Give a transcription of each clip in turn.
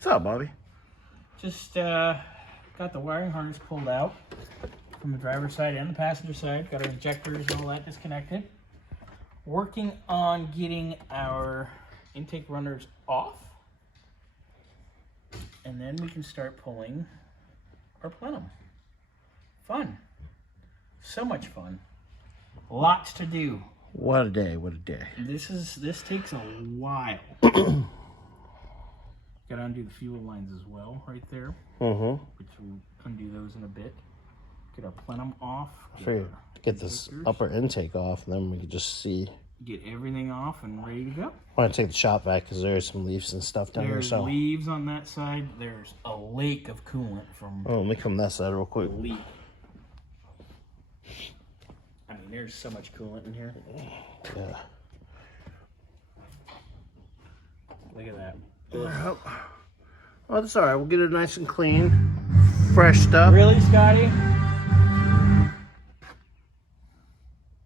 What's up, Bobby? Just got the wiring harness pulled out from the driver's side and the passenger side. Got our injectors and all that disconnected. Working on getting our intake runners off. And then we can start pulling our plenum. Fun. So much fun. Lots to do. What a day, what a day. This takes a while. Gotta undo the fuel lines as well, right there. Which we'll undo those in a bit. Get our plenum off. Get this upper intake off, and then we can just see. Get everything off and ready to go. I want to take the shop vac because there's some leaves and stuff down there. There's leaves on that side. There's a lake of coolant from. Oh, let me come that side real quick. Leak. I mean, there's so much coolant in here. Yeah. Look at that. Oh, that's all right. We'll get it nice and clean, freshed up. Really, Scotty?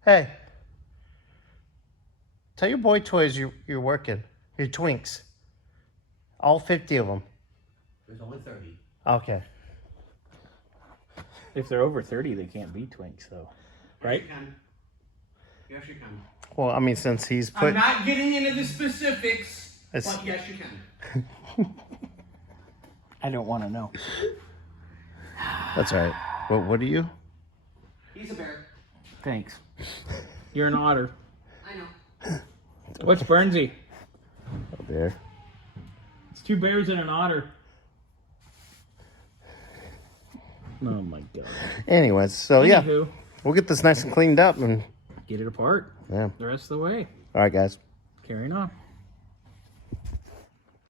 Hey, tell your boy toys you're working. Your twinks. All 50 of them. There's only 30. Okay. If they're over 30, they can't be twinks, though. Right? Yes, you can. Yes, you can. Well, I mean, since he's put. I'm not getting into the specifics, but yes, you can. I don't want to know. That's all right. What are you? He's a bear. Thanks. You're an otter. I know. What's Bernsey? A bear. It's 2 bears and an otter. Oh my god. Anyways, so yeah, Anywho, we'll get this nice and cleaned up and get it apart. yeah. The rest of the way. All right, guys. Carrying on.